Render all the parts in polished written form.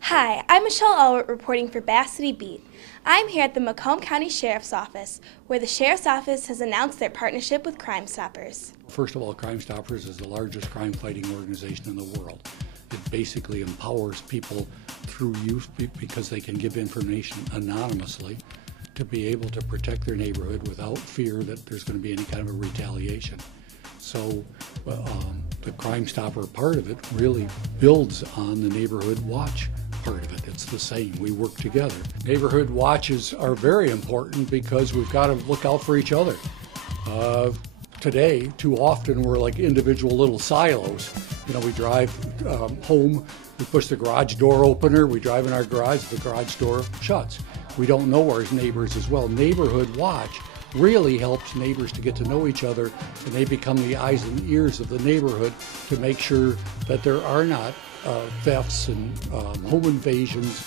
Hi, I'm Michelle Alwardt reporting for Bass City Beat. I'm here at the Macomb County Sheriff's Office, where the Sheriff's Office has announced their partnership with Crime Stoppers. First of all, Crime Stoppers is the largest crime-fighting organization in the world. It basically empowers people through youth because they can give information anonymously to be able to protect their neighborhood without fear that there's going to be any kind of a retaliation. So the Crime Stopper part of it really builds on the Neighborhood Watch part of it. It's the same. We work together. Neighborhood watches are very important because we've got to look out for each other. Today, too often, we're like individual little silos. You know, we drive home, we push the garage door opener, we drive in our garage, the garage door shuts. We don't know our neighbors as well. Neighborhood Watch really helps neighbors to get to know each other, and they become the eyes and ears of the neighborhood to make sure that there are not thefts and home invasions,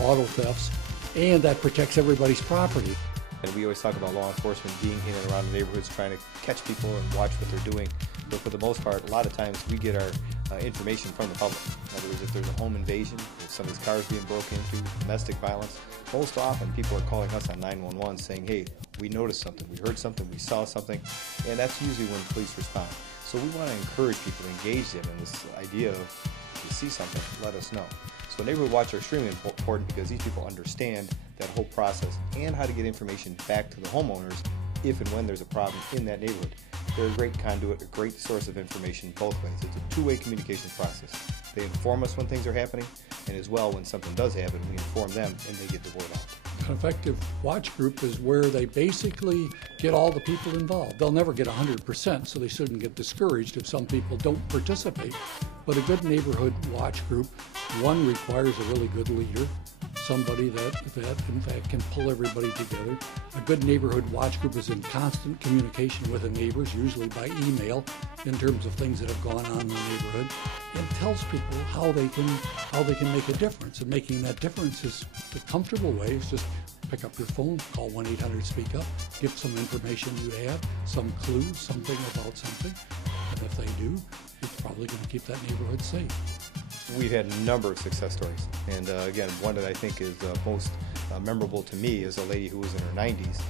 auto thefts, and that protects everybody's property. And we always talk about law enforcement being in and around the neighborhoods, trying to catch people and watch what they're doing. But for the most part, a lot of times we get our information from the public. In other words, if there's a home invasion, if somebody's car is being broken into, domestic violence, most often people are calling us on 911 saying, hey, we noticed something, we heard something, we saw something, and that's usually when police respond. So we want to encourage people to engage them in this idea of, if you see something, let us know. So Neighborhood Watch are extremely important because these people understand that whole process and how to get information back to the homeowners if and when there's a problem in that neighborhood. They're a great conduit, a great source of information both ways. It's a two-way communication process. They inform us when things are happening, and as well, when something does happen, we inform them and they get the word out. An effective watch group is where they basically get all the people involved. They'll never get 100%, so they shouldn't get discouraged if some people don't participate. But a good neighborhood watch group, one, requires a really good leader, somebody that in fact can pull everybody together. A good neighborhood watch group is in constant communication with the neighbors, usually by email, in terms of things that have gone on in the neighborhood, and tells people how they can make a difference. And making that difference is the comfortable way is just pick up your phone, call 1-800-SPEAK-UP, give some information you have, some clue, something about something, and if they do, it's probably going to keep that neighborhood safe. We've had a number of success stories, and again, one that I think is most memorable to me is a lady who was in her 90s.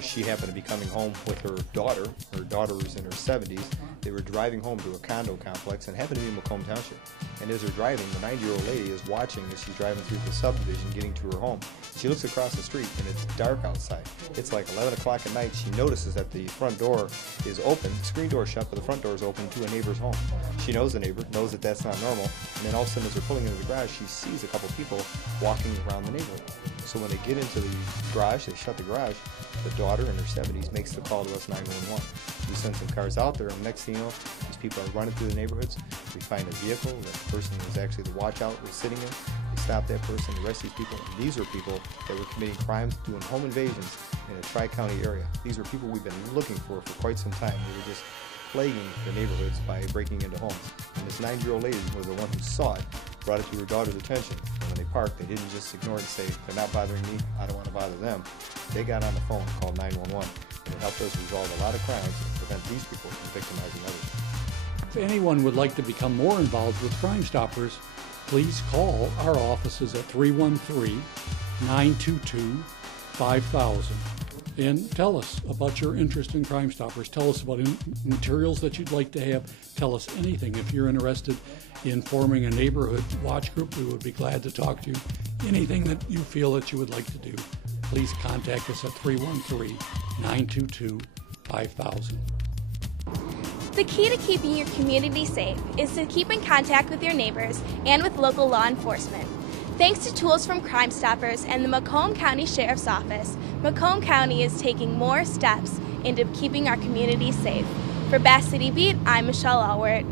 She happened to be coming home with her daughter. Her daughter was in her 70s. They were driving home to a condo complex and happened to be in Macomb Township. And as they're driving, the 90-year-old lady is watching as she's driving through the subdivision getting to her home. She looks across the street and it's dark outside. It's like 11 o'clock at night. She notices that the front door is open, the screen door is shut, but the front door is open to a neighbor's home. She knows the neighbor, knows that that's not normal, and then all of a sudden as they're pulling into the garage, she sees a couple people walking around the neighborhood. So when they get into the garage, they shut the garage, the daughter in her 70s makes the call to us 911. We send some cars out there, and next thing you know, these people are running through the neighborhoods. We find a vehicle that the person was actually the watch out was sitting in. They stop that person, arrest these people. And these are people that were committing crimes, doing home invasions in a tri-county area. These are people we've been looking for quite some time. They were just plaguing the neighborhoods by breaking into homes. And this 90-year-old lady was the one who saw it, brought it to her daughter's attention. And when they parked, they didn't just ignore it and say, they're not bothering me, I don't want to bother them. They got on the phone and called 911. And it helped us resolve a lot of crimes and prevent these people from victimizing others. If anyone would like to become more involved with Crime Stoppers, please call our offices at 313-922-5000 and tell us about your interest in Crime Stoppers. Tell us about materials that you'd like to have. Tell us anything. If you're interested in forming a neighborhood watch group, we would be glad to talk to you. Anything that you feel that you would like to do, please contact us at 313-922-5000. The key to keeping your community safe is to keep in contact with your neighbors and with local law enforcement. Thanks to tools from Crime Stoppers and the Macomb County Sheriff's Office, Macomb County is taking more steps into keeping our community safe. For Bass City Beat, I'm Michelle Alwardt.